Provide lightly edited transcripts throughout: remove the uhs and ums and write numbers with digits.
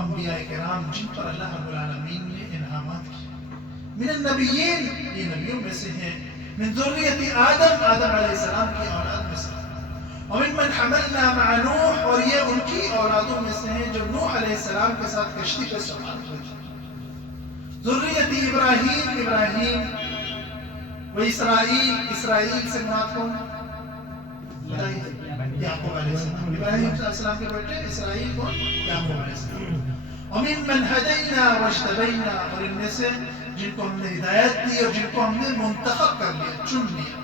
انبیاء کرام جن پر اللہ رب العالمین نے انعامات کیے. من النبیین، یہ نبیوں میں سے ہیں. من ذریت آدم، آدم علیہ السلام کی اولاد میں سے. ومن من حملنا مع نوح، اور یہ ان کی اولادوں میں سے ہیں جو نوح علیہ السلام کے ساتھ کشتی پر سوار ہوئے تھے. ذریت ابراہیم، ابراہیم و اسرائیل، اسرائیل سے مراد کون؟ یعقوب علیہ السلام. ابراہیم علیہ السلام کے بیٹے اسرائیل کو یعقوب علیہ السلام. ومن من هدینا واجتبینا، اور ان میں سے جن کو ہم نے ہدایت دی اور جن کو ہم نے منتخب کر لیا، چن لیا.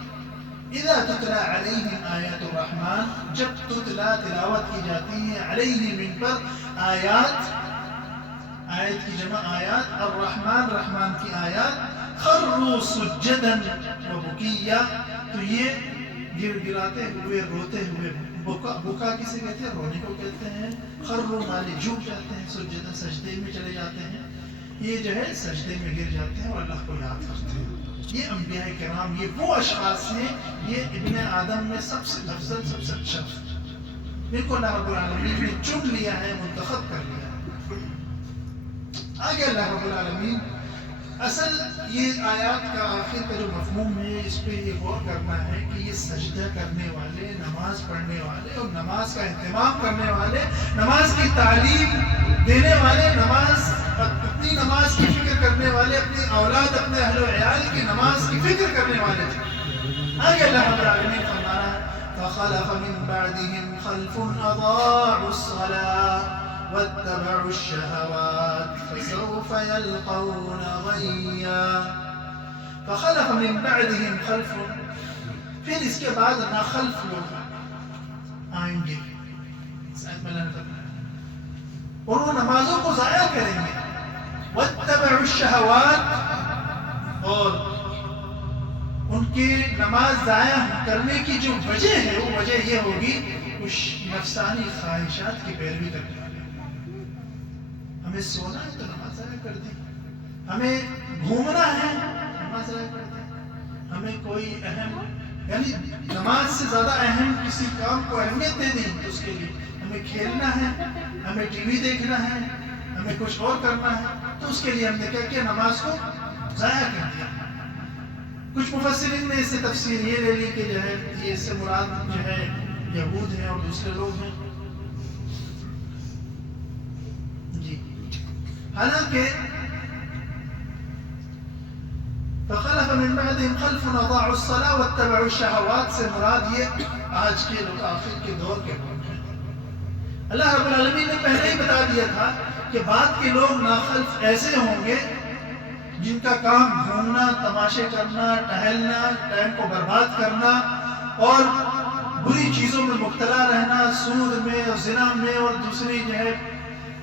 اذا تتلا علیہم آیات الرحمن، جب تتلا تلاوت کی جاتی ہے علیہم ان پر آیات، آیت کی جمع آیات، الرحمن رحمان کی آیات، خروا سجدا وبکیا، تو یہ گر گراتے ہوئے روتے ہوئے، بکا کسے کہتے ہیں؟ رونے کو کہتے ہیں. خروا مالی جھوک جاتے ہیں، سجدہ سجدے میں چلے جاتے ہیں. یہ جو ہے سجدے میں گر جاتے ہیں اور اللہ کو یاد کرتے ہیں. یہ انبیاء کرام، یہ وہ اشخاص ہیں، یہ ابن آدم میں سب سے افضل، سب سے اچھا، جن کو اللہ رب العالمین نے چن لیا ہے، منتخب کر لیا ہے. آگے اللہ رب العالمین اصل یہ آیات کا آخر کا جو مفہوم ہے، اس پہ یہ غور کرنا ہے کہ یہ سجدہ کرنے والے، نماز پڑھنے والے اور نماز کا اہتمام کرنے والے، نماز کی تعلیم دینے والے، نماز، اپنی نماز کی فکر کرنے والے، اپنی اولاد، اپنے اہل و عیال کی نماز کی فکر کرنے والے تھے. آگے اللہ رب العالمین فرما رہا ہے فَخَلَفَ مِن بَعْدِهِمْ خَلْفٌ أَضَاعُوا الصَّلَاةَ واتبعوا الشهوات فسوف يلقون غيا. فخلف من بعدهم خلف، پھر اس کے بعد نہ خلف لوگ آئیں گے، اور وہ نمازوں کو ضائع کریں گے. واتبعوا الشهوات، اور ان کی نماز ضائع کرنے کی جو وجہ ہے، وہ وجہ یہ ہوگی کچھ نفسانی خواہشات کی پیروی کرنے. ہمیں سونا ہے تو نماز ضائع کر دی، ہمیں گھومنا ہے نماز ضائع کر دی، ہمیں کوئی اہم، یعنی نماز سے زیادہ اہم کسی کام کو اہمیت دے دی تو اس کے لیے ہمیں کھیلنا ہے، ہمیں ٹی وی دیکھنا ہے، ہمیں کچھ اور کرنا ہے، تو اس کے لیے ہم نے کیا کیا؟ نماز کو ضائع کر دیا. کچھ مفسرین نے اس سے تفسیر یہ لے لی کہ جو ہے یہ اس سے مراد جو ہے یہود ہیں اور دوسرے لوگ ہیں. جی، حالانکہ فخلف من بعدهم خلف اضاعوا الصلاة واتبعوا الشهوات سے مراد یہ آج کے لوگ، آخر کے دور کے لوگ ہیں. اللہ رب العالمین نے پہلے ہی بتا دیا تھا کہ بعد کے لوگ ناخلف ایسے ہوں گے جن کا کام گھومنا، تماشے کرنا، ٹہلنا، ٹائم کو برباد کرنا اور بری چیزوں میں مبتلا رہنا، سود میں اور زنا میں اور دوسری جو ہے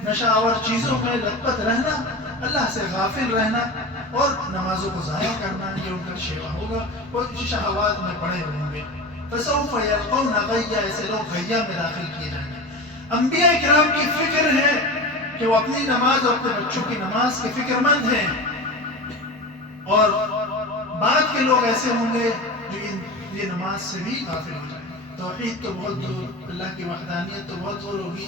نشہ آور چیزوں میں لپت رہنا، اللہ سے غافل رہنا اور نمازوں کو ضائع کرنا، یہ ان کا شیوا ہوگا. وہ شہوات میں پڑے ہوں گے. فسوف یلقون غیا، ایسے لوگ غیا میں داخل کیے جائیں گے. انبیاء کرام کی فکر ہے کہ وہ اپنی نماز اور اپنے بچوں کی نماز کے فکر مند ہیں، اور بعد کے لوگ ایسے ہوں گے جو یہ نماز سے بھی غافل ہو جائیں گے. توحید تو بہت دور، اللہ کی وحدانیت تو بہت دور ہوگی.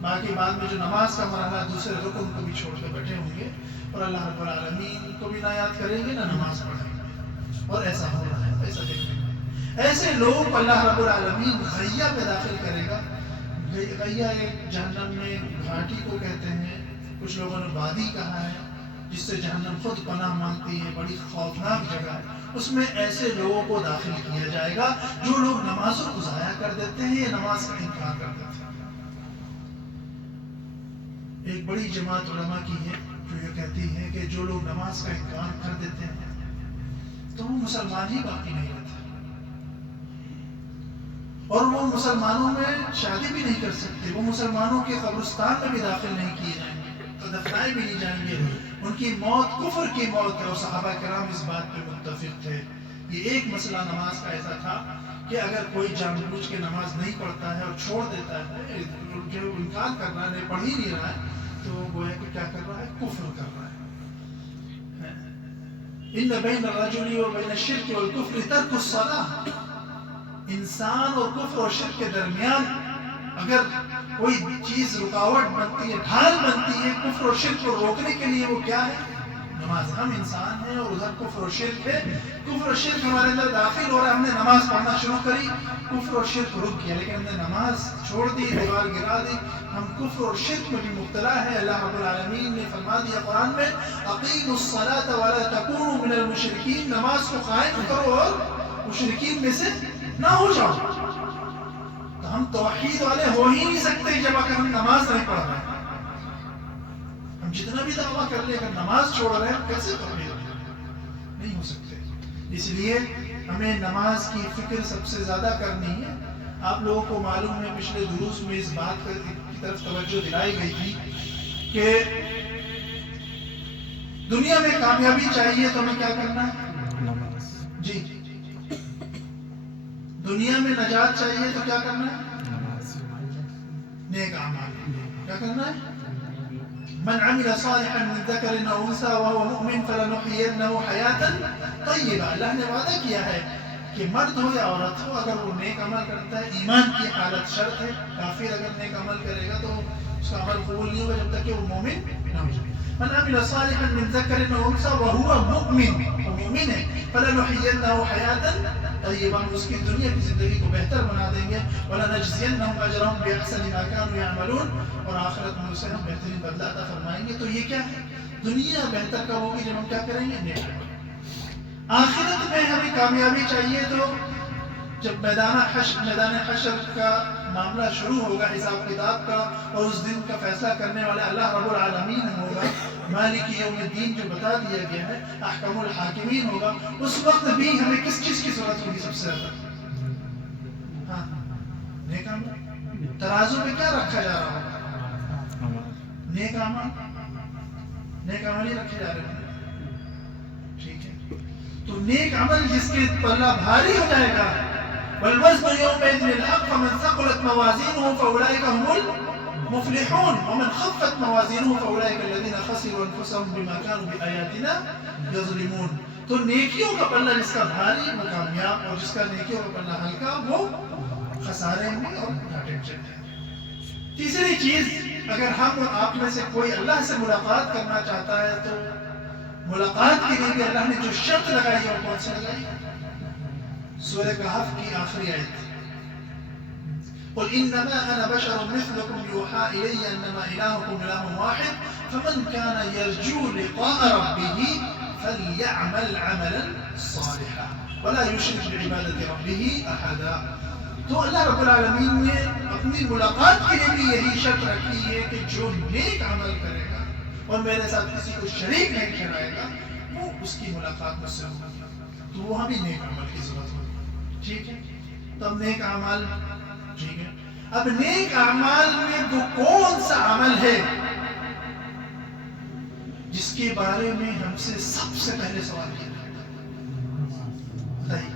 باقی بعد میں جو نماز کا مرحلہ، دوسرے رکن کو بھی چھوڑ کے بیٹھے ہوں گے اور اللہ رب العالمین کو بھی نہ یاد کریں گے، نہ نماز پڑھیں گے. اور ایسا ہو رہا ہے، ایسا دیکھنے میں ایسے لوگوں کو اللہ رب العالمین غیہ میں داخل کرے گا. غیہ ایک جہنم میں گھاٹی کو کہتے ہیں، کچھ لوگوں نے وادی کہا ہے، جس سے جہنم خود پناہ مانگتی ہے، بڑی خوفناک جگہ ہے. اس میں ایسے لوگوں کو داخل کیا جائے گا جو لوگ نمازوں کو ضائع کر دیتے ہیں یا نماز کا انکار کر دیتے ہیں. ایک بڑی جماعت علماء کی ہے جو یہ کہتی ہے کہ جو لوگ نماز کا انکار کر دیتے ہیں تو وہ مسلمان ہی باقی نہیں رہتے، اور وہ مسلمانوں میں شادی بھی نہیں کر سکتے، وہ مسلمانوں کے قبرستان میں بھی داخل نہیں کیے جائیں گے، تو دفنائے بھی نہیں جائیں گے. ان کی موت کفر کی موت ہے، اور صحابہ کرام اس بات پہ متفق تھے. یہ ایک مسئلہ نماز کا ایسا تھا کہ اگر کوئی جان بوجھ کے نماز نہیں پڑھتا ہے اور چھوڑ دیتا ہے، جو انکار کر رہا ہے، پڑھ ہی نہیں رہا ہے، تو گویا کہ کیا کر رہا ہے؟ کفر کر رہا ہے. ان بین الرجل و بین الشرک والکفر ترک الصلاۃ، انسان اور کفر اور شرک کے درمیان اگر کوئی چیز رکاوٹ بنتی ہے، ڈھال بنتی ہے کفر و شرک کو روکنے کے لیے، وہ کیا ہے؟ نماز. ہم انسان ہیں اور ادھر کفر و شرک ہے، کفر و شرک ہمارے اندر داخل ہو رہا ہے. ہم نے نماز پڑھنا شروع کری، کفر و شرک رک گیا، لیکن ہم نے نماز چھوڑ دی، دیوار گرا دی. ہم کفر اور شرک میں بھی مبتلا ہے. اللہ رب العالمین نے فرما دیا قرآن میں اقیموا الصلاۃ ولا تکونوا من المشرکین، نماز کو قائم کرو اور مشرکین میں سے نہ ہو جاؤ. تو ہم توحید والے ہو ہی نہیں سکتے جب اگر ہم نماز نہیں پڑھ رہے ہیں. ہم جتنا بھی دعویٰ کر لیں، اگر نماز چھوڑ رہے ہیں کیسے توحید نہیں ہو سکتے. اس لیے ہمیں نماز کی فکر سب سے زیادہ کرنی ہے. آپ لوگوں کو معلوم ہے پچھلے دروس میں اس بات کی طرف توجہ دلائی گئی تھی کہ دنیا میں کامیابی چاہیے تو ہمیں کیا کرنا ہے؟ نماز. جی دنیا میں نجات چاہیے تو کیا کرنا ہے؟ نماز. نیک اعمال. کیا کرنا ہے؟ من عمل صالحا من ذکر او انثى وهو مؤمن فلنحيينه حياة طیبہ. اللہ نے وعدہ کیا ہے کہ مرد ہو یا عورت ہو، اگر وہ نیک عمل کرتا ہے، ایمان کی حالت شرط ہے. کافر اگر نیک عمل کرے گا تو اس کا عمل قبول نہیں ہوگا جب تک کہ وہ مومن نہ ہو جائے. من عمل صالحا من ذکر او انثى وهو مؤمن، وہ مومن ہے، فلنحيينه حياة طیبہ، اس کی دنیا کی زندگی کو بہتر بنا دیں گے. ولنجزینهم اجرهم باحسن ما كانوا يعملون، اور آخرت میں اسے ہم بہترین بدلہ عطا فرمائیں گے. تو یہ کیا ہے؟ دنیا بہتر کب ہوگی؟ جب ہم کیا کریں گے؟ نیک. آخرت میں ہمیں کامیابی چاہیے تو جب میدان حشر کا معاملہ شروع ہوگا، حساب کتاب کا، اور اس دن کا فیصلہ کرنے والا اللہ رب العالمین ہوگا، مالک یوم الدین جو بتا دیا گیا ہے، احکم الحاکمین ہوگا. اس وقت بھی ہمیں کس چیز کی ضرورت ہوگی سب سے زیادہ؟ ہاں نیک عمل. ترازو میں کیا رکھا جا رہا ہوگا؟ نیک عمل. نیک عمل ہی رکھے جا رہے ہیں. ٹھیک ہے، تو نیک عمل جس کے پلہ بھاری ہو جائے گا، والوزن يومئذ الحق فمن ثقلت موازينه فاولئك هم المفلحون ومن خفت موازينه فاولئك الذين خسروا انفسهم بما كانوا باياتنا يظلمون. تو نیکیوں کا پلہ جس کا بھاری وہ کامیاب، اور جس کا نیکیوں کا پلہ ہلکا وہ خسارے میں اور گھاٹے میں چلے جائے. تیسری چیز، اگر ہم اور آپ میں سے کوئی اللہ سے ملاقات کرنا چاہتا ہے تو ملاقات کے لیے بھی اللہ نے جو شرط لگائی ہے وہ کون سی لگائی؟ سورہ کہف کی آخری آیت، قل انما انا بشر مثلكم يوحى الي انما الهكم اله واحد فمن كان يرجو لقاء ربه فليعمل عملا صالحا ولا يشرك بعبادة ربه احدا. تو اللہ رب العالمین نے اپنی ملاقات کے لیے بھی یہی شرط رکھی ہے کہ جو نیک عمل کرے گا اور میرے ساتھ کسی کو شریک نہیں ٹھہرائے گا، وہ اس کی ملاقات مجھ سے ہوگی. تو وہاں بھی نیک عمل کی ضرورت ہوگی. ٹھیک ہے، تو اب نیک اعمال. ٹھیک ہے، اب نیک اعمال میں وہ کون سا عمل ہے جس کے بارے میں ہم سے سب سے پہلے سوال کیا بتائیے؟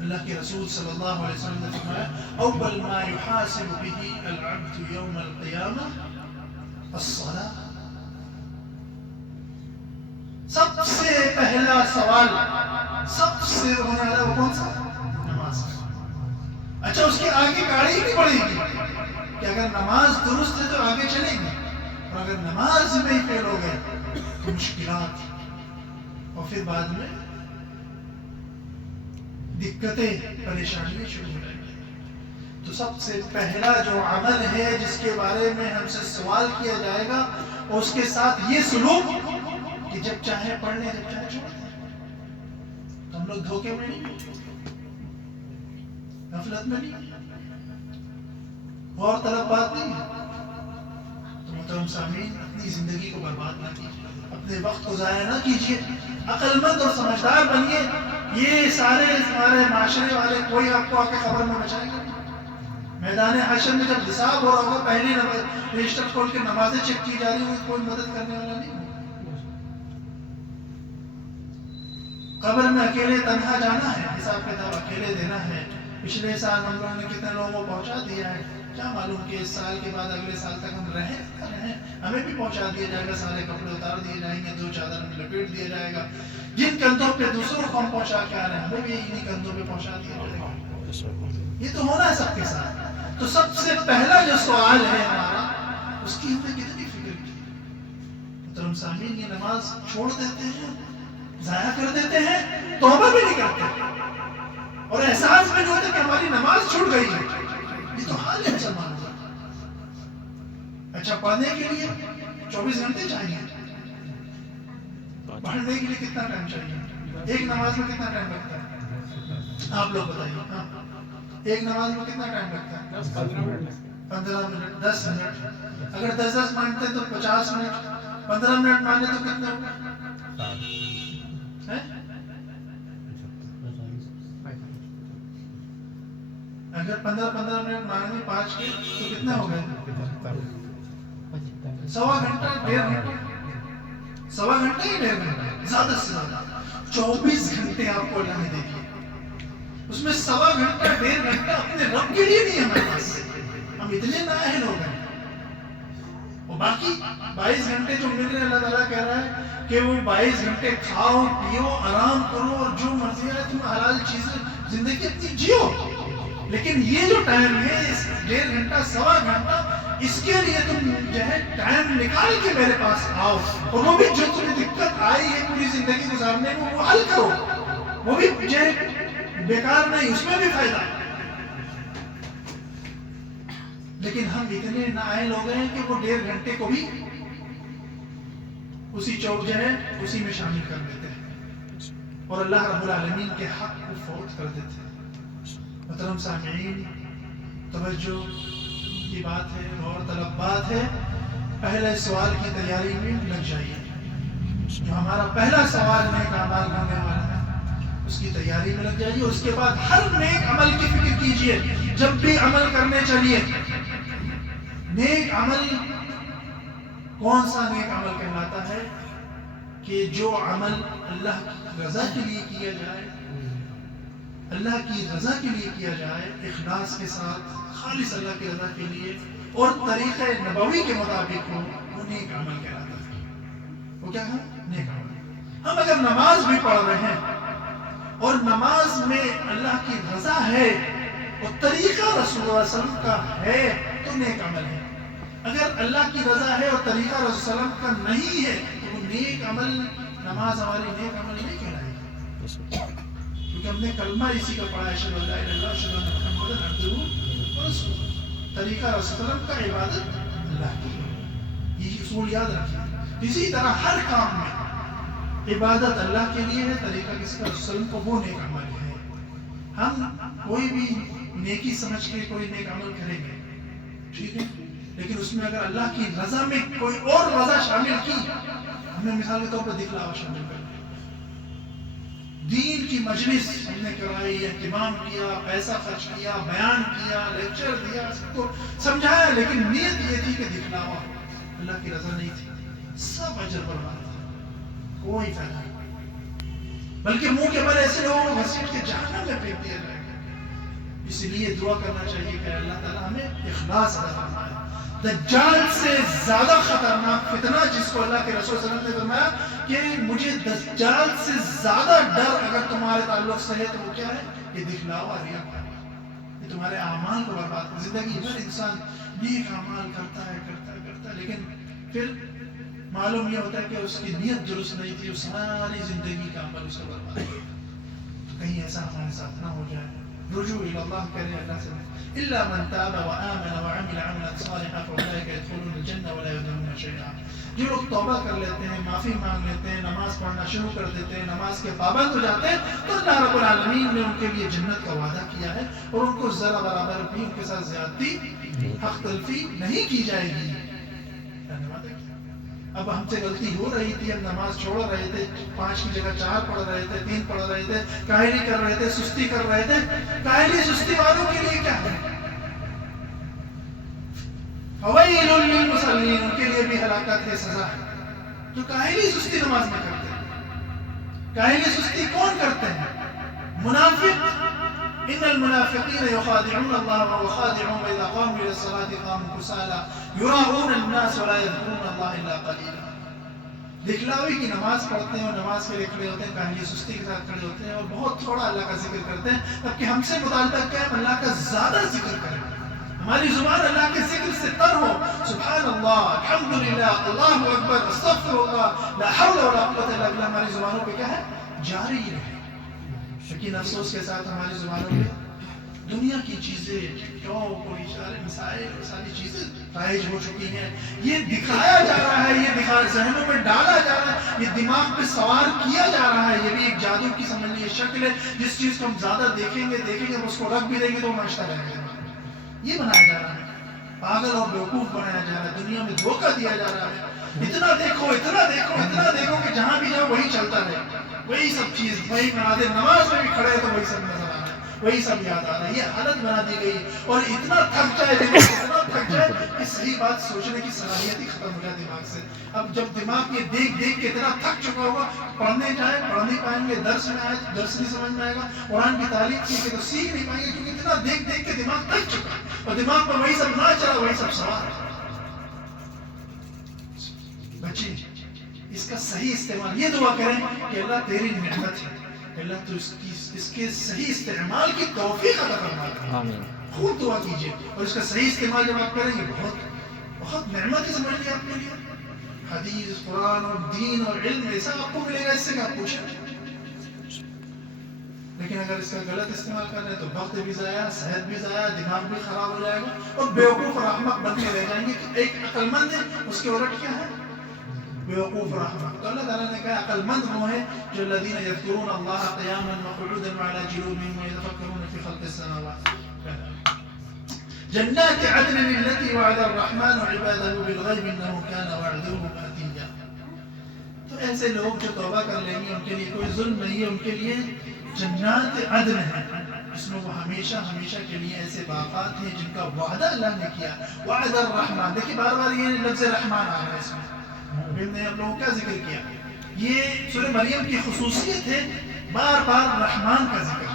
اللہ کے رسول صلی اللہ علیہ وسلم نے فرمایا اول ما يحاسب به العبد يوم القيامة الصلاة. سب سے پہلا سوال سب سے ہونے والا وہ کون سا؟ نماز. اچھا، اس کے آگے گاڑی ہی نہیں بڑھے گی کہ اگر نماز درست ہے تو آگے چلے گی، اور اگر نماز میں ہی فیل ہو گئے تو مشکلات، اور پھر بعد میں دقتیں، پریشانیاں شروع ہو جائیں گی. تو سب سے پہلا جو عمل ہے جس کے بارے میں ہم سے سوال کیا جائے گا، اور اس کے ساتھ یہ سلوک کہ جب چاہے پڑھ لیں جب چاہے چھوڑ دیں. تو ہم لوگ دھوکے میں نہیں، غفلت میں نہیں، غور طلب بات نہیں ہے. تو محترم سامعین، اپنی زندگی کو برباد نہ کیجیے، اپنے وقت کو ضائع نہ کیجیے، عقل مند اور سمجھدار بنیے. یہ سارے ہمارے معاشرے والے کوئی آپ کو آ کے خبر میں بچائیں گے. میدان حشر میں جب حساب ہو رہا ہوگا، پہلی رجسٹر کھول کے نمازیں چیک کی جا رہی ہوگی، کوئی مدد کرنے والا نہیں ہوگا. قبر میں اکیلے تنہا جانا ہے، حساب کتاب اکیلے دینا ہے. پچھلے سال ہم لوگوں نے کتنے لوگوں کو پہنچا دیا ہے، کیا معلوم کہ اس سال کے بعد اگلے سال تک ہم رہیں نہ رہیں. ہمیں بھی پہنچا دیا جائے گا، سارے کپڑے اتار دیے جائیں گے، 2 چادر میں لپیٹ دیا جائے گا. جن کندھوں پہ دوسروں کو ہم پہنچا کے آ رہے ہیں، ہمیں بھی انہیں کندھوں پہ پہنچا دیا جائے گا. یہ تو ہونا ہے سب کے ساتھ. تو سب سے پہلا جو سوال ہے ہمارا، اس کی ہم نے کتنی فکر کی؟ محترم سامعین، یہ نماز چھوڑ دیتے ہیں، ضائع کر دیتے ہیں، توبہ بھی نہیں کرتے، اور احساس میں جو ہوتا ہے کہ ہماری نماز چھوٹ گئی ہے. یہ تو حال ہے مسلمانوں کا. اچھا، پڑھنے کے لیے 24 گھنٹے چاہیے. پڑھنے کے لیے کتنا ٹائم چاہیے؟ ایک نماز میں کتنا ٹائم لگتا ہے؟ آپ لوگ بتائیے. ایک نماز میں کتنا ٹائم لگتا ہے؟ 15 منٹ، 10 منٹ. اگر 10 مانتے تو 50 منٹ. 15 منٹ مانے تو کتنے ہو گئے؟ اگر 15 منٹ مانے 5 کے تو کتنے ہو گئے؟ سوا گھنٹہ، 1.5 گھنٹہ. سوا گھنٹہ یا 1.5 گھنٹہ؟ زیادہ سے زیادہ 24 گھنٹے آپ کو اللہ نے دیکھے. اس میں سوا گھنٹہ، 1.5 گھنٹہ اپنے رب کے لیے نہیں ہے ہمارے پاس. ہم اتنے نااہل ہو گئے. اور باقی 22 گھنٹے جو مل رہے ہیں، اللہ تعالیٰ کہہ رہا ہے کہ وہ 22 گھنٹے کھاؤ، پیو، آرام کرو، اور جو مرضی ہے تم حلال چیزیں زندگی اپنی جیو. لیکن یہ جو ٹائم ہے، اس 1.5 گھنٹہ، سوا گھنٹہ، اس کے لیے تم جو ہے ٹائم نکال کے میرے پاس آؤ، اور وہ بھی جو تمہیں دقت آئی ہے پوری زندگی گزارنے میں، وہ حل کرو. وہ بھی جو ہے بیکار نہیں، اس میں بھی فائدہ. لیکن ہم اتنے نااہل ہو گئے ہیں کہ وہ 1.5 گھنٹے کو بھی اسی چوک جو ہے اسی میں شامل کر دیتے ہیں، اور اللہ رب العالمین کے حق کو فوت کر دیتے ہیں. محترم سامعین، توجہ کی بات ہے، غور طلب بات ہے. پہلے سوال کی تیاری میں لگ جائیے. جو ہمارا پہلا سوال نیک اعمال کرنے والا ہے، اس کی تیاری میں لگ جائیے. اور اس کے بعد ہر نیک عمل کی فکر کیجیے. جب بھی عمل کرنے چلیے، نیک عمل کون سا نیک عمل کہلاتا ہے؟ کہ جو عمل اللہ کی رضا کے لیے کیا جائے، اللہ کی رضا کے لیے کیا جائے، اخلاص کے ساتھ، خالص اللہ کی رضا کے لیے، اور طریقہ نبوی کے مطابق ہو، وہ نیک عمل کہلاتا ہے. وہ کیا ہے؟ نیک عمل. ہم اگر نماز بھی پڑھ رہے ہیں اور نماز میں اللہ کی رضا ہے اور طریقہ رسول اللہ صلی اللہ علیہ وسلم کا ہے تو نیک عمل ہے. اگر اللہ کی رضا ہے اور طریقہ رسول اللہ علیہ وسلم کا نہیں ہے تو وہ نیک عمل، نماز ہماری نیک عمل نہیں کہلائے گی. کیونکہ ہم نے کلمہ اسی کا پڑھا ہے، اشہد ان لا الہ الا اللہ اشہد ان محمدًا عبدہ ورسولہ. طریقہ رسول اللہ علیہ وسلم کا عبادت اللہ کی ہے. یہ اصول یاد رکھیے. اسی طرح ہر کام میں عبادت اللہ کے لیے ہے، طریقہ کس کا؟ رسول اللہ علیہ وسلم کو، وہ نیک عمل ہے. ہم کوئی بھی نیکی سمجھ کے کوئی نیک عمل کریں گے، ٹھیک ہے، لیکن اس میں اگر اللہ کی رضا میں کوئی اور رضا شامل کی، ہم نے مثال کے طور پر دکھلاوا شامل کر دیا، دین کی مجلس ہم نے کرائی، اہتمام کیا، پیسہ خرچ کیا، بیان کیا، لیکچر دیا، سب کو سمجھایا، لیکن نیت یہ تھی کہ دکھلاوا، اللہ کی رضا نہیں تھی، سب اجر برباد تھا، کوئی فائدہ نہیں. بلکہ منہ کے بل ایسے لوگوں کو گھسیٹ کے جہنم میں پھینک دیا جائے گا. اس لیے دعا کرنا چاہیے کہ اللہ تعالیٰ ہمیں اخلاص عطا فرمائے. دجال سے زیادہ خطرناک فتنہ جس کو اللہ کے رسول صلی اللہ علیہ وسلم نے فرمایا کہ مجھے دجال سے زیادہ ڈر اگر تمہارے تعلق سے ہے تو وہ کیا ہے؟ یہ دکھلاوا، ریاکاری. یہ تمہارے اعمال کو برباد کر. زندگی بھر انسان نیک اعمال کرتا ہے، لیکن پھر معلوم یہ ہوتا ہے کہ اس کی نیت درست نہیں تھی، اس ساری زندگی کا عمل اس کا برباد ہے. تو کہیں ایسا ہمارے ساتھ نہ ہو جائے. رجوع الى اللہ کریں اللہ سے. الا من تاب وآمن وعمل عملا صالحا فاولئک يدخلون الجنة ولا يظلمون شيئا. جو لوگ توبہ کر لیتے ہیں، معافی مانگ لیتے ہیں، نماز پڑھنا شروع کر دیتے ہیں، نماز کے پابند ہو جاتے ہیں، تو اللہ رب العالمین نے ان کے لیے جنت کا وعدہ کیا ہے، اور ان کو ذرا برابر بھی ان کے ساتھ زیادتی، حق تلفی نہیں کی جائے گی. اب ہم سے غلطی ہو رہی تھی، ہم نماز چھوڑ رہے تھے، 5 کی جگہ 4 پڑھ رہے تھے، 3 پڑھ رہے تھے، کاہلی کر رہے تھے، سستی کر رہے تھے. کاہلی سستی والوں کے لیے کیا ہے؟ فویل للمصلین، ان کے لیے بھی ہلاکت ہے، سزا ہے. جو کاہلی سستی نماز میں کرتے ہیں. کاہلی سستی کون کرتے ہیں؟ منافق. ان المنافقین یخادعون اللہ وهو خادعهم واذا قاموا الى الصلاة قاموا كسالى يراءون الناس ولا يذكرون الله الا قليلا. دکھلاوے کی نماز پڑھتے ہیں اور نماز کے لیے کھڑے ہوتے ہیں کاہلی سستی کے ساتھ کھڑے ہوتے ہیں اور بہت تھوڑا اللہ کا ذکر کرتے ہیں، جبکہ ہم سے مطالبہ کیا ہے اللہ کا زیادہ ذکر کریں، ہماری زبان اللہ کے ذکر سے تر ہو، سبحان اللہ، الحمدللہ، اللہ اکبر، استغفر اللہ، لا حول ولا قوت الا باللہ ہماری زبانوں پہ کیا ہے جاری رہے۔ لیکن افسوس کے ساتھ ہماری زبانوں پہ دنیا کی چیزیں، کوئی اشارے مسائل اور ساری چیزیں رائج ہو چکی ہیں، یہ دکھایا جا رہا ہے، یہ ذہنوں میں ڈالا جا رہا ہے، یہ دماغ پہ سوار کیا جا رہا ہے، یہ بھی ایک جادو کی سمجھ لیجیے شکل ہے، جس چیز کو ہم زیادہ دیکھیں گے اس کو رکھ بھی دیں گے تو وہ نشتہ رہے گا، یہ بنایا جا رہا ہے، پاگل اور بیوقوف بنایا جا رہا ہے، دنیا میں دھوکہ دیا جا رہا ہے، اتنا دیکھو اتنا دیکھو اتنا دیکھو کہ جہاں بھی جاؤ وہی چلتا رہے، وہی سب چیز وہی بنا دے، نماز میں بھی کھڑے تو وہی سب نظر آ رہا ہے، وہی سب یاد آ رہا ہے، یہ حالت بنا دی گئی، اور اتنا تھک جائے اتنا تھک جائے کہ صحیح بات سوچنے کی صلاحیت ہی ختم ہو جائے دماغ سے۔ اب جب دماغ یہ دیکھ دیکھ کے اتنا تھک چکا ہوگا، پڑھنے جائیں پڑھ نہیں پائیں گے، درس میں آئے درس نہیں سمجھ میں آئے گا، قرآن کی تعلیم کی تو سیکھ نہیں پائیں گے، کیونکہ اتنا دیکھ دیکھ کے دماغ تھک چکا، اور دماغ پر وہی سب نہ چلا وہی سب سوار ہے۔ بچے اس کا صحیح استعمال، یہ دعا کریں کہ اللہ تیری نعمت ہے، اللہ تو اس کے صحیح استعمال کی توفیق عطا فرما، آمین، خوب دعا کیجئے، اور اس کا صحیح استعمال جب آپ کریں گے بہت نعمت ہے سمجھ لیے آپ کے لیے، حدیث قرآن اور دین اور علم ایسا آپ کو ملے گا، اس سے کہ آپ پوچھیں۔ لیکن اگر اس کا غلط استعمال کر رہے ہیں تو وقت بھی ضائع، صحت بھی ضائع، دماغ بھی خراب ہو جائے گا، اور بیوقوف اور احمق بن کے رہ جائیں گے کہ ایک عقل مند ہے اس کے الٹ کیا ہے بیوقوف اور احمق۔ تو اللہ تعالیٰ نے کہا عقل مند وہ ہے جو الذین یذکرون اللہ قیاما وقعودا وعلی جنوبہم ویتفکرون فی خلق السماوات جنات عدن التي وعد الرحمن عباده بالغیب انه كان وعده مأتیا۔ تو ایسے لوگ جو توبہ کر لیں گے ان کے لیے کوئی ظلم نہیں ہے، ان کے لیے جنات عدن ہے، اس میں وہ ہمیشہ ہمیشہ کے لیے ایسے باغات ہیں جن کا وعدہ اللہ نے کیا، وعد الرحمن، دیکھیے بار بار یہ لفظ رحمان آ رہا ہے اس میں، ہم نے آپ لوگوں کا ذکر کیا، یہ سورہ مریم کی خصوصیت ہے بار بار رحمان کا ذکر،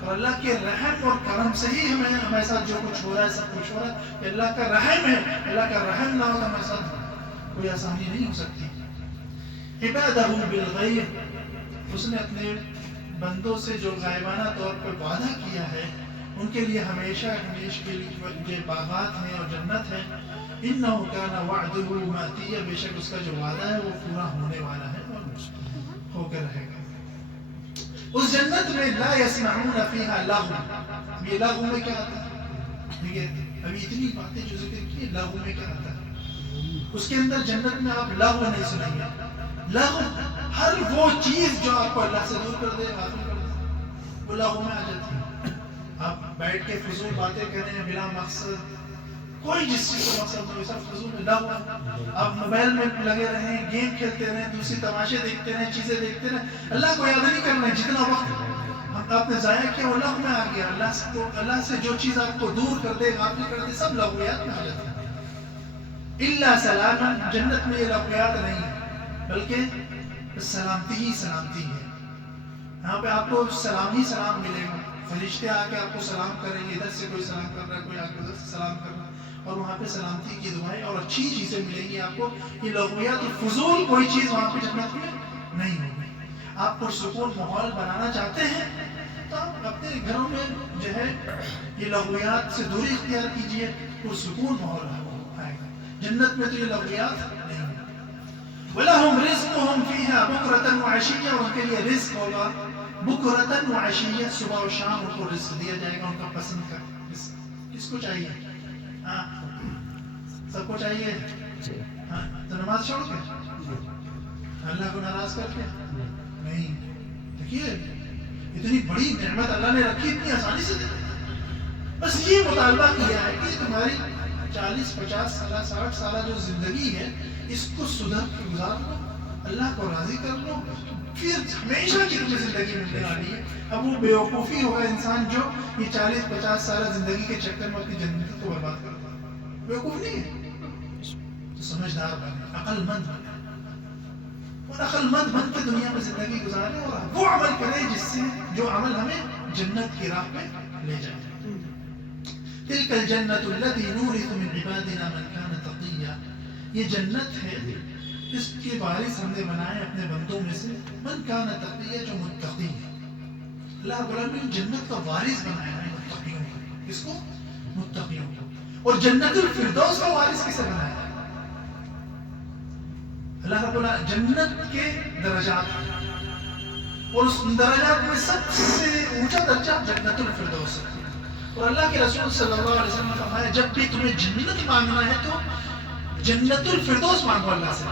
اور اللہ کے رحم اور کرم سے ہی ہمارے ساتھ جو کچھ ہو رہا ہے سب کچھ ہو رہا ہے، کہ اللہ کا رحم ہے، اللہ کا رحم نہ ہو تو ہمارے ساتھ کوئی آسانی نہیں ہو سکتی۔ عبادہ بالغیب، اس نے اپنے بندوں سے جو غائبانہ طور پر وعدہ کیا ہے ان کے لیے ہمیشہ ہمیشہ کے لیے جو باغات ہیں اور جنت ہے، انہ کان وعدہ ماتیا، بے شک اس کا جو وعدہ ہے وہ پورا ہونے والا ہے اور ہو کر رہے گا۔ اس جنت میں لا یسمعون فیہا لغو، یہ لغو میں کیا آتا ہے؟ دیکھیے ابھی اتنی باتیں جو ذکر کی لغو میں کیا آتا ہے، اس کے اندر جنت میں آپ لغو نہیں سنیں گے، لغو ہر وہ چیز جو آپ کو اللہ سے دور کر دے غافل کر دے وہ لغو میں آ جاتی ہے۔ آپ بیٹھ کے فضول باتیں کریں بلا مقصد، کوئی جس چیز کو مقصد نہیں، سب فضول میں لغو ہے۔ آپ موبائل میں لگے رہیں، گیم کھیلتے رہیں، دوسری تماشے دیکھتے رہیں، چیزیں دیکھتے رہیں، اللہ کو یاد نہیں کر رہے، جتنا وقت آپ نے ضائع کیا وہ لغو میں آ گیا۔ اللہ سے جو چیز آپ کو دور کر دے غافل کر دے سب لغویات میں آ جاتی ہے۔ الا سلاما، جنت میں یہ لغویات نہیں ہے بلکہ سلامتی ہی سلامتی ہے، یہاں پہ آپ کو سلام ہی سلام ملے گا، فرشتے آ کے آپ کو سلام کریں گے، ادھر سے کوئی سلام کر رہا ہے کوئی آ کے ادھر سے سلام کر رہا ہے، اور وہاں پہ سلامتی کی دعائیں اور اچھی چیزیں ملیں گی آپ کو۔ یہ لغویات اور فضول کوئی چیز وہاں پہ جنت میں نہیں ہوگی۔ آپ پرسکون ماحول بنانا چاہتے ہیں تو آپ اپنے گھروں میں جو ہے یہ لغویات سے دوری اختیار کیجیے، پرسکون ماحول آئے گا۔ جنت میں تو یہ لغویات نہیں ہوگی۔ وَلَهُمْ رِزْقُهُمْ فِيهَا بُكْرَةً وَعَشِيًّا، اور ان کے لیے رزق ہوگا بُكْرَةً وَعَشِيًّا، صبح و شام ان کو رزق دیا جائے گا، ان کا پسند کا رزق۔ کس کو چاہیے؟ ہاں سب کو چاہیے، ہاں تو نماز چھوڑ کے اللہ کو ناراض کر کے نہیں۔ دیکھیے اتنی بڑی نعمت اللہ نے رکھی، اتنی آسانی سے دے، بس یہ مطالبہ کیا ہے کہ تمہاری 40 50 سالہ 60 سالہ جو زندگی ہے اس کو سدھر کے گزار لو، اللہ کو راضی کر لو، پھر ہمیشہ کی تمہیں زندگی ملنے والی ہے۔ اب وہ بیوقوفی ہوگا انسان جو یہ 40 50 سالہ زندگی کے چکر میں اپنی زندگی کو برباد کرتا ہے، بیوقوف نہیں ہے، تو سمجھدار بنے، عقل مند بنے، اور عقل مند بن کے دنیا میں زندگی گزارے اور وہ عمل کرے جس سے جو عمل ہمیں جنت کی راہ پہ لے جائے۔ تلک الجنت التي نورث من عبادنا من كان تقيا، یہ جنت ہے اس کے وارث ہم نے بنائے اپنے بندوں میں سے من کان تقی، جو متقی ہے. اللہ رب العالمین نے جنت کا وارث بنایا ہے متقیوں کو. کس کو؟ متقیوں کو. اور جنت الفردوس کا وارث کسے بنایا ہے؟ اللہ رب العالمین جنت کے درجات، اور اس درجات میں سب سے اونچا درجہ جنت الفردوس ہے. اور اللہ کے رسول صلی اللہ علیہ وسلم نے فرمایا جب بھی تمہیں جنت مانگنا ہے تو جنت الفردوس مانگو اللہ سے.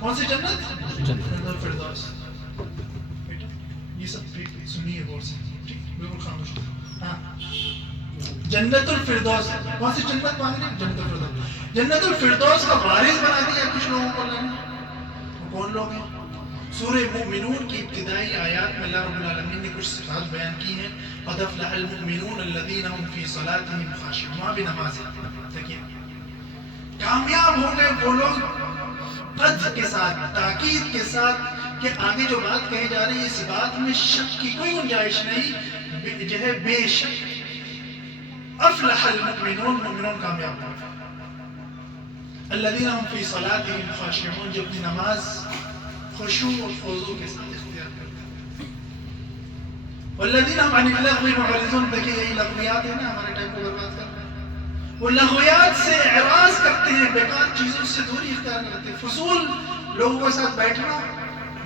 کون سی جنت؟ جنت الفردوس. یہ سب سنیے غور سے، بالکل خاموش. ہاں، جنت الفردوس. کون سی جنت مانگنی؟ جنت الفردوس. جنت الفردوس کا وارث بنا دیا کچھ لوگوں کو اللہ نے. وہ کون لوگ ہیں؟ سورہ مومنون کی ابتدائی آیات میں اللہ رب العالمین نے کچھ صفات بیان کی ہیں. قد افلح المؤمنون الذین هم فی صلاتهم خاشعون. وہاں بھی نماز ہے. دیکھیے، کامیاب ہو گئے وہ لوگ قد کے ساتھ، تاکید کے ساتھ کہ آگے جو بات کہی جا رہی ہے اس بات میں شک کی کوئی گنجائش نہیں. جو ہے بے شک افلح المؤمنون، مومنون کامیاب ہو گئے. الذین هم فی صلاتهم خاشعون، جو اپنی نماز خشوع اور خضوع کے ساتھ اختیار کرتے ہیں. والذین هم عن اللغو معرضون. دیکھیے یہی لغویات ہے نا ہمارے ٹائم کو برباد کرنا. وہ لغویات سے اعراض کرتے ہیں، بیکار چیزوں سے دوری اختیار کرتے ہیں. فضول لوگوں کے ساتھ بیٹھنا،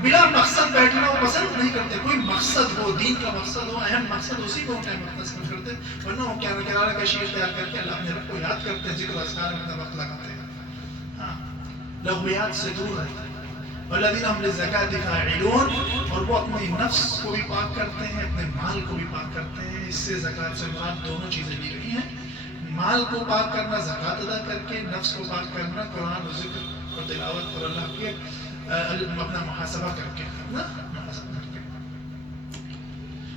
بلا مقصد بیٹھنا وہ پسند نہیں کرتے. کوئی مقصد ہو، دین کا مقصد ہو، اہم مقصد، اسی کو ٹائم پسند کرتے ہیں. ورنہ وہ کنارہ کشی اختیار کر کے اللہ اپنے رب کو یاد کرتے ہیں، ذکر اذکار میں اپنا وقت لگاتے ہیں. ہاں، لغویات سے دور رہتے ہیں. والذین هم للزکاة فاعلون. اور وہ اپنے نفس کو بھی پاک کرتے ہیں، اپنے مال کو بھی پاک کرتے ہیں. اس سے زکوٰۃ سے مراد دونوں چیزیں لی گئی ہیں. مال کو پاک کرنا زکوٰۃ ادا کر کے، نفس کو پاک کرنا قرآن و ذکر اور تلاوت اور اللہ کے اپنا محاسبہ کر کے.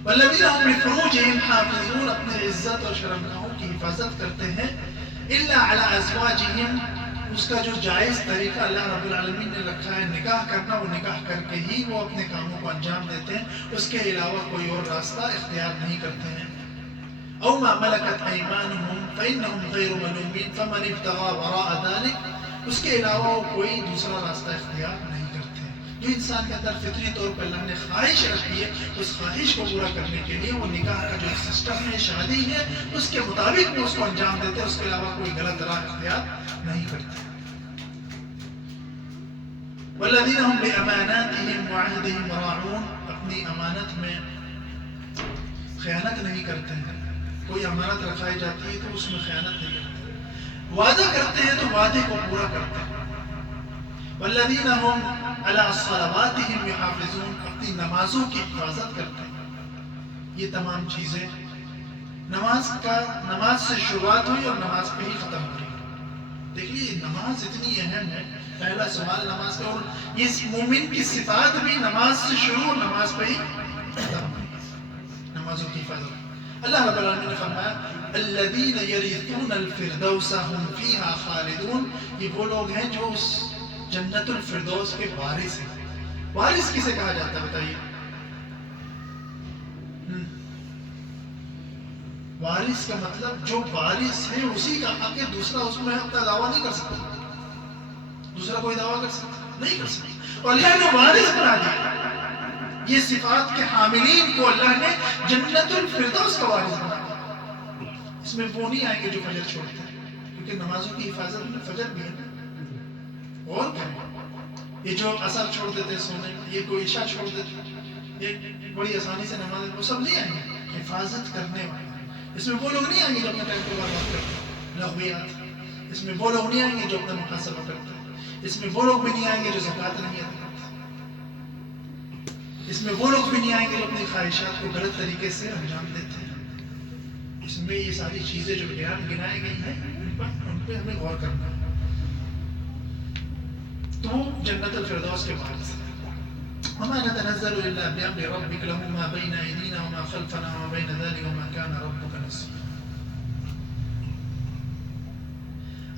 والذین هم لفروجهم حافظون. اپنے عزت اور شرمگاہوں کی حفاظت کرتے ہیں. الا علی ازواجهم. اس کا جو جائز طریقہ اللہ رب العالمین نے رکھا ہے نکاح کرنا، وہ نکاح کر کے ہی وہ اپنے کاموں کو انجام دیتے ہیں. اس کے علاوہ کوئی اور راستہ اختیار نہیں کرتے ہیں. او ما ملکت ایمانهم فانهم غیر ملومین فمن ابتغى وراء ذلك. اس کے علاوہ وہ کوئی دوسرا راستہ اختیار نہیں کرتے. جو انسان کے اندر فطری طور پر اللہ نے خواہش رکھی ہے، اس خواہش کو پورا کرنے کے لیے وہ نکاح کا جو سسٹم ہے، شادی ہے، اس کے مطابق وہ اس کو انجام دیتے ہیں. اس کے علاوہ کوئی غلط راہ اختیار نہیں کرتے. والذین هم لاماناتهم وعهدهم راعون. اپنی امانت میں خیانت نہیں کرتے ہیں. کوئی امانت رکھائی جاتی ہے تو اس میں خیانت نہیں کرتے. وعدہ کرتے ہیں تو وعدے کو پورا کرتے ہیں. والذین هم علی صلواتهم یحافظون. اپنی نمازوں کی حفاظت کرتے ہیں. یہ تمام چیزیں نماز سے شروعات ہوئی اور نماز پہ ہی ختم ہوئی. دیکھیے نماز اتنی اہم ہے. پہلا سوال نماز کا، اور اس مومن کی صفات بھی نماز سے شروع اور نماز پہ ہی ختم ہوئی. نمازوں کی حفاظت. اللہ رب العالمین نے فرمایا الذین یرثون الفردوس هم فیہا خالدون. یہ وہ لوگ ہیں جو اس جنت الفردوس کے وارث ہیں. وارث کسے کہا جاتا ہے بتائیے؟ وارث کا مطلب جو وارث ہے اسی کا حق ہے. دوسرا اس میں اپنا دعویٰ نہیں کر سکتا. دوسرا کوئی دعویٰ کر سکتا نہیں کر سکتا. اور اللہ نے وارث بنا دیا. یہ صفات کے حاملین کو اللہ نے جنت الفردوس کا وارث بنا دیا. اس میں وہ نہیں آئیں گے جو فجر چھوڑتے ہیں، کیونکہ نمازوں کی حفاظت میں فجر بھی ہے. اور کیا یہ جو عصر چھوڑ دیتے سونے، یہ کوئی عشاء چھوڑ دیتے، یہ بڑی آسانی سے نماز، وہ سب نہیں آئیں گے. حفاظت کرنے والے. اس میں وہ لوگ نہیں آئیں گے جو اپنے ٹائم کو برباد کرتے ہیں، لغویات. اس میں وہ لوگ نہیں آئیں گے جو اپنا محاسبہ کرتے ہیں. اس میں وہ لوگ بھی نہیں آئیں گے جو زکوٰۃ نہیں ادا کرتے. اس میں وہ لوگ بھی نہیں آئیں گے جو اپنی خواہشات کو غلط طریقے سے انجام دیتے ہیں. اس میں یہ ساری چیزیں جو گنائی گئی ہیں ان پہ ہمیں غور کرنا ہے. تو جنت الفردوس کے بارے سے وما نتنزل الا بامر ربك له ما بين ايدينا وما خلفنا وما بين ذلك وما كان ربك نسيا.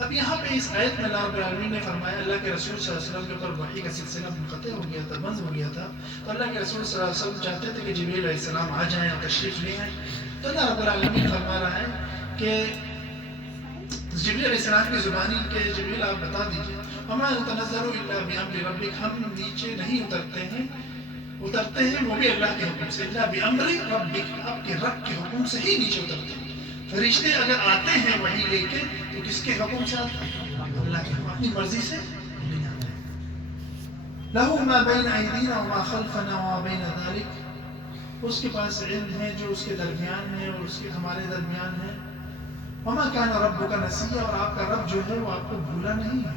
اب یہاں پہ اس آیت میں اللہ رب العالمین نے فرمایا اللہ کے رسول صلی اللہ علیہ وسلم کے اوپر وحی کا سلسلہ منقطع ہو گیا تھا، بند ہو گیا تھا. تو اللہ کے رسول صلی اللہ علیہ وسلم چاہتے تھے کہ جبریل علیہ السلام آ جائیں اور تشریف لے آئیں. تو اللہ رب العالمین فرما رہا ہے کہ جبریل علیہ السلام کی زبانی کہ جبریل آپ بتا دیجئے وما نتنزل الا بامر ربک، ہم نیچے نہیں اترتے ہیں وہ بھی اللہ کے حکم سے، الا بامر ربک، آپ کے رب کے حکم سے ہی نیچے اترتے ہیں۔ فرشتے اگر آتے ہیں وحی لے کے تو کس کے حکم سے آتے ہیں؟ اللہ کی اپنی مرضی سے نہیں آتے ہیں۔ لَهُ مَا بَيْنَ أَيْدِينَا وَمَا خَلْفَنَا وَمَا بَيْنَ ذَلِكَ، اس کے پاس علم ہے جو اس کے درمیان ہے اور اس کے ہمارے درمیان ہے۔ وَمَا كَانَ رَبُّكَ نَسِيًّا، اور آپ کا رب جو ہے وہ آپ کو بھولا نہیں ہے۔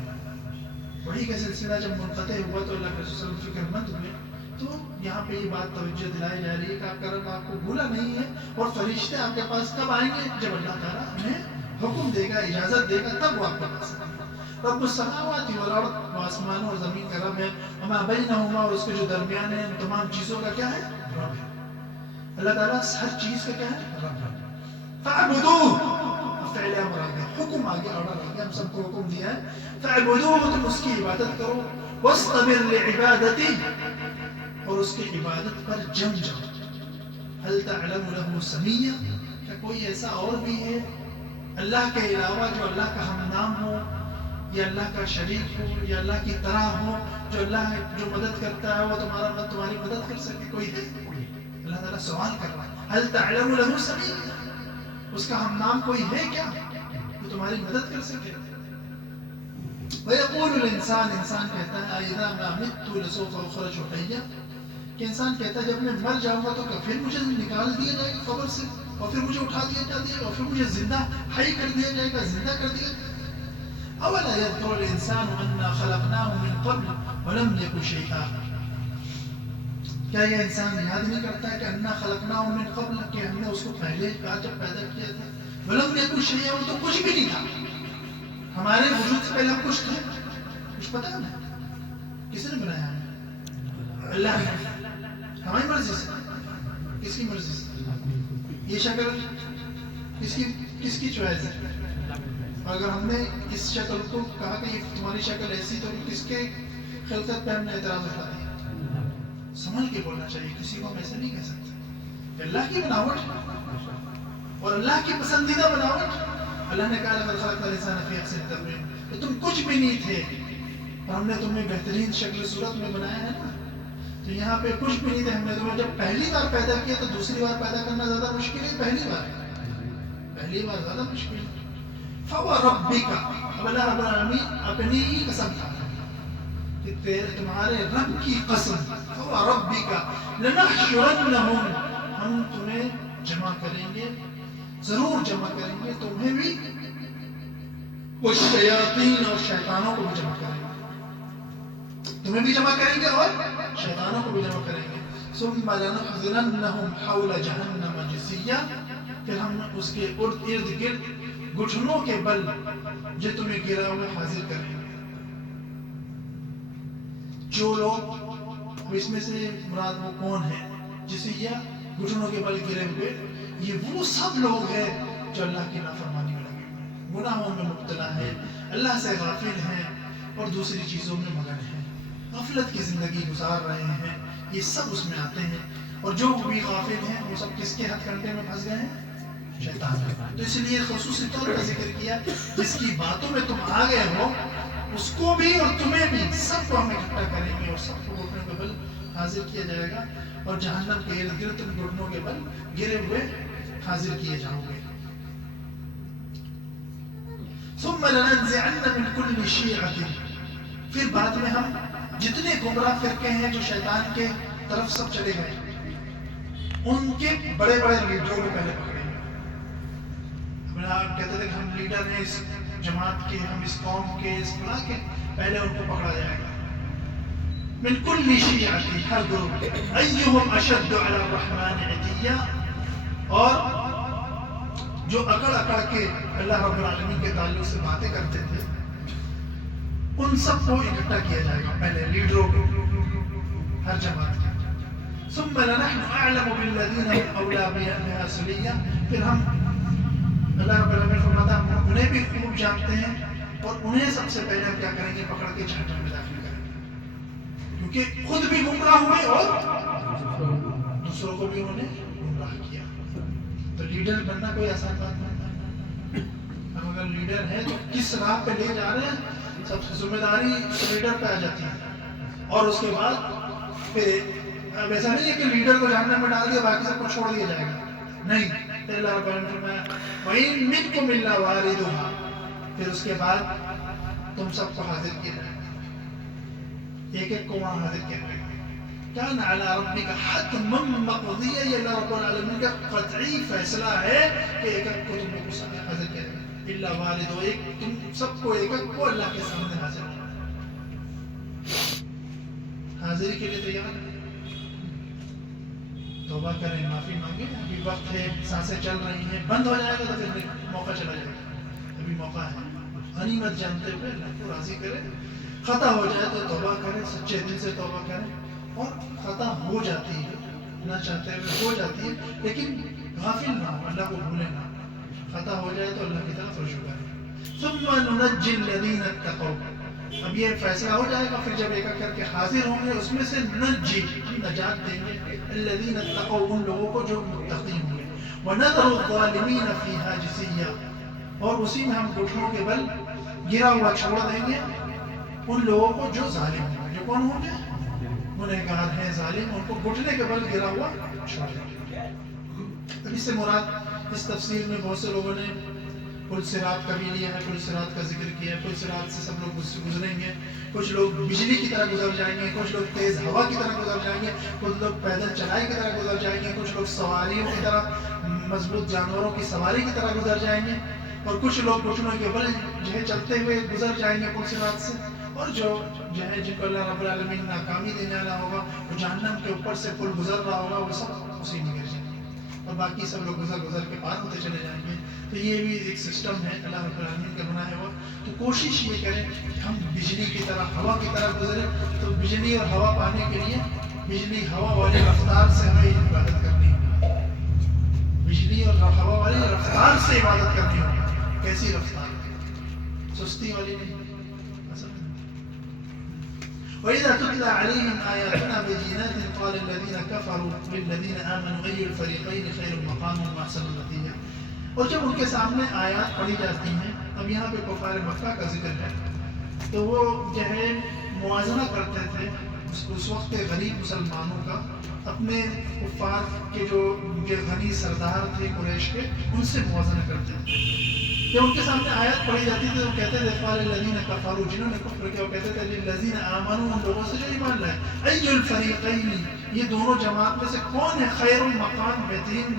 وحی کا سلسلہ جب منقطع ہوا تو اللہ کے رسول صلی اللہ علیہ وسلم فکر مند ہوئے، تو یہاں پہ یہ بات توجہ دلائی جا رہی ہے کہ آپ کا رب آپ کو بھولا نہیں ہے، اور فرشتے آپ کے پاس کب آئیں گے؟ جب اللہ تعالیٰ انہیں حکم دے گا، اجازت دے گا، تب وہ آپ کے پاس آئیں گے۔ رب السماوات والارض، وہ آسمانوں اور زمین کا رب ہے، وما بینہما، اور اس کے جو درمیان ہے ان تمام چیزوں کا کیا ہے؟ رب ہے۔ اللہ تعالیٰ ہر چیز کا کیا ہے؟ رب ہے۔ فاعبدوہ، فعل امر آ گیا، حکم آ گیا، آرڈر آ گیا، ہم سب کو حکم دیا ہے فاعبدوہ، تم اس کی عبادت کرو، واصطبر لعبادتہ، اور اس کی عبادت پر جم جاؤ۔ هل تعلم له سمیہ، کیا کوئی ایسا اور بھی ہے اللہ کے علاوہ جو اللہ کا ہم نام ہو یا اللہ کا شریک ہو یا اللہ کی طرح ہو، جو اللہ جو مدد کرتا ہے وہ تمہاری مدد کر سکے؟ کوئی ہے؟ اللہ تعالیٰ سوال کر رہا ہے، هل تعلم له سمیہ، اس کا ہم نام کوئی ہے کیا جو تمہاری مدد کر سکے؟ وَيَقُولُ الْإِنسَانُ، انسان کہتا ہے اِذَا مَا مِتُّ لَسَوْفَ أُخْرَجُ حَيًّا، کہ انسان کہتا ہے جب میں مر جاؤں گا تو پھر مجھے نکال دیا جائے گا قبر سے، اور پھر مجھے اٹھا دیا جائے گا، اور پھر مجھے زندہ حی کر دیا جائے گا، زندہ کر دیا جائے گا۔ أَوَلَا يَذْكُرُ الْإِنسَانُ أَنَّا خَلَقْنَاهُ مِنْ قَبْلُ وَلَمْ يَكُ شَيْئًا، کیا یہ انسان یاد نہیں کرتا ہے کہ انا خلقناہ من قبل، کہ ہم نے اس کو پہلے جب پیدا کیا تھا، ولم یکن شیئا، وہ تو کچھ بھی نہیں تھا، ہمارے وجود سے پہلے ہم کچھ تھے، کچھ پتا نہیں کس نے بنایا ہمیں؟ اللہ نے، ہماری مرضی سے، کس کی مرضی سے؟ یہ شکل کس کی چوائس ہے؟ اگر ہم نے اس شکل کو کہا کہ یہ تمہاری شکل ایسی، تو کس کے خلقت پہ ہم نے اعتراض اٹھا دیا؟ سنبھل کے بولنا چاہیے، کسی کو ہم ایسے نہیں کہہ سکتے کہ اللہ کی بناوٹ اور اللہ کی پسندیدہ بناوٹ۔ اللہ نے کہا لقد خلقنا الانسان فی احسن تقویم، کہ تم کچھ بھی نہیں تھے اور ہم نے تمہیں بہترین شکل صورت میں بنایا ہے نا۔ تو یہاں پہ کچھ بھی نہیں تھے، ہم نے تمہیں جب پہلی بار پیدا کیا تو دوسری بار پیدا کرنا زیادہ مشکل ہے، پہلی بار زیادہ مشکل ہے۔ فَوَرَبِّكَ، اب اللہ رب العالمین اپنی ہی قسم کھا کہ تمہارے رب کی قسم، فَوَرَبِّكَ لَنَحْشُرَنَّهُمْ، ہم تمہیں جمع کریں گے، ضرور جمع کریں گے تمہیں بھی، والشیاطین، اور شیطانوں کو بھی جمع کریں گے، تمہیں بھی جمع کریں گے اور شیطانوں کو بھی جمع کریں گے۔ ثُمَّ لَنُحْضِرَنَّهُمْ حَوْلَ جَهَنَّمَ جِثِيًّا، پھر ہم اس کے ارد گرد گھٹنوں کے بل جو تمہیں گرا ہوئے حاضر کریں گے۔ جو لوگ، اس میں سے مراد وہ کون ہے؟ جسے یہ گھٹنوں کے بل گرے ہوئے، یہ وہ سب لوگ ہیں جو اللہ کی نافرمانی میں لگے ہوئے ہیں، گناہوں میں مبتلا ہیں، اللہ سے غافل ہیں اور دوسری چیزوں میں مگن ہیں، غفلت کی زندگی گزار رہے ہیں، یہ سب اس میں آتے ہیں۔ اور جو بھی غافل ہیں وہ سب کس کے ہتھ کنڈے میں پھنس گئے ہیں؟ شیطان ہے۔ تو اس لیے خصوصی طور پر ذکر کیا، جس کی باتوں میں تم آ گئے ہو اس کو بھی اور تمہیں بھی، سب کو ہم اکٹھا کریں گے اور سب کو گھٹنوں کے بل حاضر کیا جائے گا، اور جہنم کے ارد گرد تم گھٹنوں کے بل گرے ہوئے حاضر کیے جاؤ گے۔ ثم لننزعن من كل شيعة، پھر بعد میں ہم جتنے گمراہ فرقے ہیں جو شیطان کے طرف سب چلے گئے، ان کے بڑے بڑے لیڈروں کو پہلے پکڑیں گے۔ کہتے تھے کہ ہم لیڈر ہیں اس جماعت کے، ہم اس قوم کے، اس فلاں کے، پہلے ان کو پکڑا جائے گا۔ من كل شيعة، ہر گروہ، أيهم أشد على الرحمن عتيا، اور جو اکڑ کے اللہ رب العالمین کے تعلق سے باتیں کرتے تھے، ان سب کو اکٹھا کیا جائے گا، پہلے لیڈروں کو، ہر جماعت کے۔ ثم لنحن أعلم بالذين هم أولى بها صليا، پھر ہم، اللہ رب العالمین فرماتا ہے ہم انہیں بھی خوب جانتے ہیں اور انہیں سب سے پہلے ہم کیا کریں گے؟ پکڑ کے جہنم میں داخل کریں گے، کیونکہ خود بھی گمراہ ہوئے اور دوسروں کو بھی انہوں نے گمراہ کیا۔ تو لیڈر بننا کوئی آسان بات نہیں، ہم اگر لیڈر ہے تو کس راہ پہ لے جا رہے ہیں سب سے ذمہ داری لیڈر پہ آ جاتی ہے. اور اس کے بعد پھر اب ایسا نہیں ہے کہ لیڈر کو جہنم میں ڈال دیا باقی سب کو چھوڑ دیا جائے گا. نہیں, اللہ رب العالمین نے فرمایا وَإِن مِّنكُمْ إِلَّا وَارِدُهَا, پھر اس کے بعد تم سب کو حاضر کیا جائے گا, ایک ایک کو وہاں حاضر کیا جائے گا. كان على ربك حتما مقضيا, یہ اللہ رب العالمین کا قطعی فیصلہ ہے کہ ایک ایک کو تم لوگ کو حاضر کیا جائے گا. الا والد, ایک تم سب کو ایک ایک کو اللہ کے سامنے حاضر کیا. حاضری کے لیے تیار ہیں؟ توبہ کریں, معافی مانگیں. ابھی وقت ہے, سانسیں چل رہی ہیں, بند ہو جائے گا تو پھر موقع چلا جائے گا. ابھی موقع ہے, غنیمت جانتے ہوئے اللہ کو راضی کریں. خطا ہو جائے تو توبہ کریں, سچے دل سے توبہ کریں. اور خطا ہو جاتی ہے, نہ چاہتے ہوئے ہو جاتی ہے, لیکن غافل نہ ہو, اللہ کو بھولے نہ. خطا ہو جائے تو اللہ کی طرف رجوع کریں. ثم ننجي الذين اتقوا, اب یہ فیصلہ ہو جائے گا, پھر جب ایک کر کے حاضر ہوں گے اس میں سے ننجی, نجات دیں گے الذين اتقوا, ان لوگوں کو جو متقی ہوں گے. ونذر الظالمين فيها جثيا, اور اسی میں ہم گھٹنوں کے بل گرا ہوا چھوڑ دیں گے ان لوگوں کو جو ظالم ہوں گے. جو کون ہوں گے؟ گنہگار ہیں, ظالم, ان کو گھٹنے کے بل گرا ہوا چھوڑ دیں گے. اب اس سے مراد اس تفسیر میں بہت سے لوگوں نے پل صراط کا بھی لیا ہے, پل صراط کا ذکر کیا ہے. پل صراط سے سب لوگ گزریں گے, کچھ لوگ بجلی کی طرح گزر جائیں گے, کچھ لوگ تیز ہوا کی طرح گزر جائیں گے, کچھ لوگ پیدل چلائی کی طرح گزر جائیں گے, کچھ لوگ سواریوں کی طرح مضبوط جانوروں کی سواری کی طرح گزر جائیں گے, اور کچھ لوگ گھٹنوں کے بل جو ہے چلتے ہوئے گزر جائیں گے پل صراط سے. اور جو ہے جن کو اللہ رب العالمین ناکامی دینے والا ہوگا, وہ جہنم کے اوپر سے پل گزر رہا ہوگا, وہ سب اسی میں گر جائیں گے, اور باقی سب لوگ گزر گزر کے پار ہوتے چلے جائیں گے. تو یہ بھی ایک سسٹم ہے اللہ رب العالمین کا بنایا ہوا. تو کوشش یہ کریں کہ ہم بجلی کی طرح, ہوا کی طرح گزریں. تو بجلی اور ہوا پانے کے لیے بجلی ہوا والی رفتار سے ہمیں عبادت کرنی ہے. بجلی اور ہوا والی رفتار سے عبادت کرنی ہوگی. کیسی رفتار؟ سستی والی نہیں. وَإِذَا تُتْلَى عَلَيْهِمْ آيَاتُنَا بَيِّنَاتٍ قَالَ الَّذِينَ كَفَرُوا لِلَّذِينَ آمَنُوا أَيُّ الْفَرِيقَيْنِ خَيْرٌ مَقَامًا وَأَحْسَنُ نَدِيًّا. اور جب ان کے سامنے آیات پڑھی جاتی ہیں, اب یہاں پہ کفار مکہ کا ذکر ہے, تو وہ جو ہے موازنہ کرتے تھے اس وقت کے غریب مسلمانوں کا اپنے کفار کے جو غنی سردار تھے قریش کے, ان سے موازنہ کرتے تھے. جب ان کے سامنے آیات پڑھی جاتی تھی تو کہتے تھے قال الذین کفروا, جنہوں نے کفر کیا, وہ کہتے تھے للذین آمنوا, ان لوگوں سے جو ایمان لائے, ای الفریقین, یہ دونوں جماعت میں سے کون ہے خیر مقام, بہترین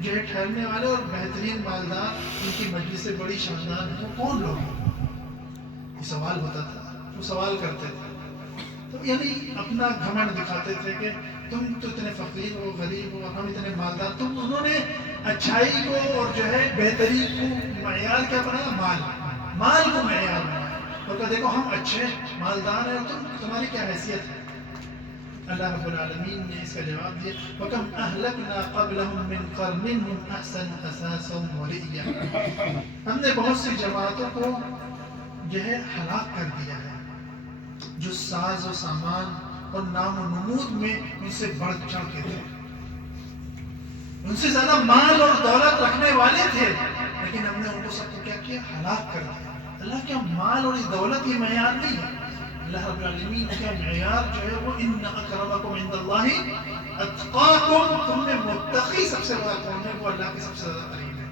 جو ہے ٹھہرنے والے اور بہترین مالدار, ان کی مجلس سے بڑی شاندار ہے, وہ کون لوگ ہیں؟ یہ سوال ہوتا تھا, وہ سوال کرتے تھے. تو یعنی اپنا گھمنڈ دکھاتے تھے کہ تم تو اتنے فقیر ہو, غریب ہو, اور ہم اتنے مالدار. تم انہوں نے اچھائی کو اور جو ہے بہتری کو معیار کیا بنایا؟ مال, مال کو معیار بنایا, اور کہا دیکھو ہم اچھے مالدار ہیں اور تمہاری کیا حیثیت ہے. اللہ رب العالمین نے اس کا جواب دیا وَكَمْ أَهْلَكْنَا قَبْلَهُمْ مِنْ قَرْنٍ هُمْ أَحْسَنُ أَثَاثًا وَرِئْيًا. ہم نے بہت سی جماعتوں کو جو ہے ہلاک کر دیا ہے جو ساز و سامان اور نام و نمود میں ان سے بڑھ چڑھ کے تھے, ان سے زیادہ مال اور دولت رکھنے والے تھے, لیکن ہم نے ان کو سب کو کیا کیا؟ ہلاک کر دیا. اللہ کیا مال اور دولت یہ معیار نہیں ہے. اللہ رب العالمین کا معیار جو ہے وہ ان اکرمکم عند اللہ اتقاکم, تم میں متقی سب سے بڑا کون ہے؟ وہ اللہ کے سب سے زیادہ قریب ہے.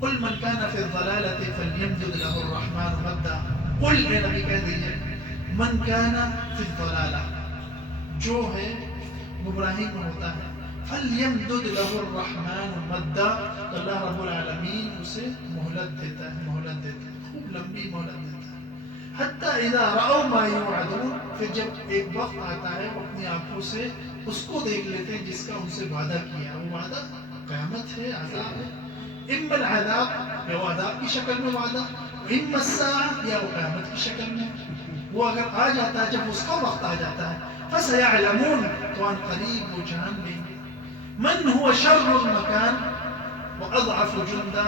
قل من كان في الضلالة فليمدد له الرحمن مدا, قل اے نبی کہہ دیجئے من كان في الضلالة, جو ہے گمراہی میں ہوتا ہے, فَلْيَمْدُدْ لَهُ الرَّحْمَنُ مَدًّا, تو اللہ رب العالمین اسے مہلت دیتا ہے, مہلت دیتا ہے, خوب لمبی مہلت دیتا ہے. حَتَّى إِذَا رَأَوْا مَا يُوعَدُونَ, پھر جب ایک وقت آتا ہے وہ اپنی آنکھوں سے اس کو دیکھ لیتے ہیں جس کا ان سے وعدہ کیا. وہ وعدہ قیامت ہے, عذاب ہے. اِمَّا الْعَذَاب, یا وہ عذاب کی شکل میں وعدہ, اِمَّا السَّاعَةِ, یا وہ قیامت کی شکل میں. وہ اگر آ جاتا ہے, جب اس کا وقت آ جاتا ہے, فَسَيَعْلَمُونَ, تو ان قریب وہ جان لیں گے, من هو شر المکان واضعف جندا,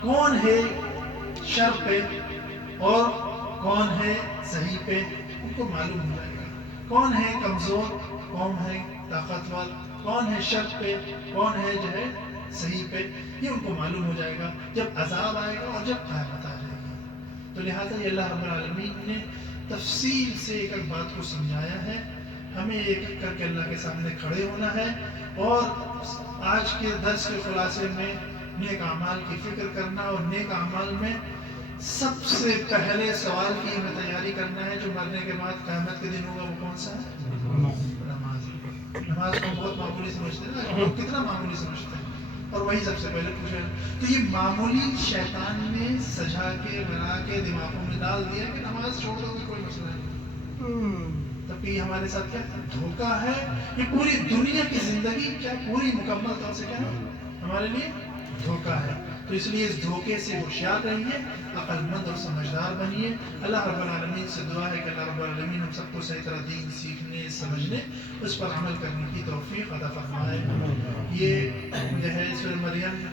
کون ہے شر پہ اور کون ہے صحیح پہ, ان کو معلوم ہو جائے گا. کون ہے کمزور, کون ہے طاقتور, کون ہے شر پہ, کون ہے جو ہے صحیح پہ، یہ ان کو معلوم ہو جائے گا جب عذاب آئے گا اور جب قیامت آ جائے گی۔ تو لہٰذا یہ اللہ رب العالمین نے تفصیل سے ایک ایک بات کو سمجھایا ہے، ہمیں ایک ایک کر کے اللہ کے سامنے کھڑے ہونا ہے، اور آج کے درس کے خلاصے میں نیک اعمال کی فکر کرنا، اور نیک اعمال میں سب سے پہلے سوال کی ہمیں تیاری کرنا ہے جو مرنے کے بعد قیامت کے دن ہوگا، وہ کون سا ہے؟ نماز۔ نماز کو بہت معمولی سمجھتے ہیں نا، لوگ کتنا معمولی سمجھتے ہیں، اور وہی سب سے پہلے پوچھا۔ تو یہ معمولی شیطان نے سجا کے بنا کے دماغوں میں ڈال دیا کہ نماز چھوڑ دو گے کوئی مسئلہ نہیں، تب کہ یہ ہمارے ساتھ کیا دھوکہ ہے۔ یہ پوری دنیا کی زندگی کیا پوری مکمل طور سے کیا ہے ہمارے لیے دھوکہ ہے۔ تو اس لیے اس دھوکے سے ہوشیار رہیے، عقل مند اور سمجھدار بنیے۔ اللہ رب العالمین سے دعا ہے کہ اللہ رب العالمین ہم سب کو صحیح طرح دین سیکھنے، سمجھنے، اس پر عمل کرنے کی توفیق عطا فرمائے۔ یہ جو ہے سورہ مریم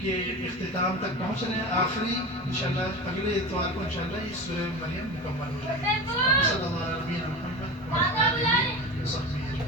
کے اختتام تک پہنچ رہے ہیں، آخری انشاءاللہ اگلے اتوار کو انشاءاللہ یہ سورہ مریم مکمل ہو جائے گی۔ صلی اللہ علیہ وسلم محمد وعلی آلہ وصحبہ۔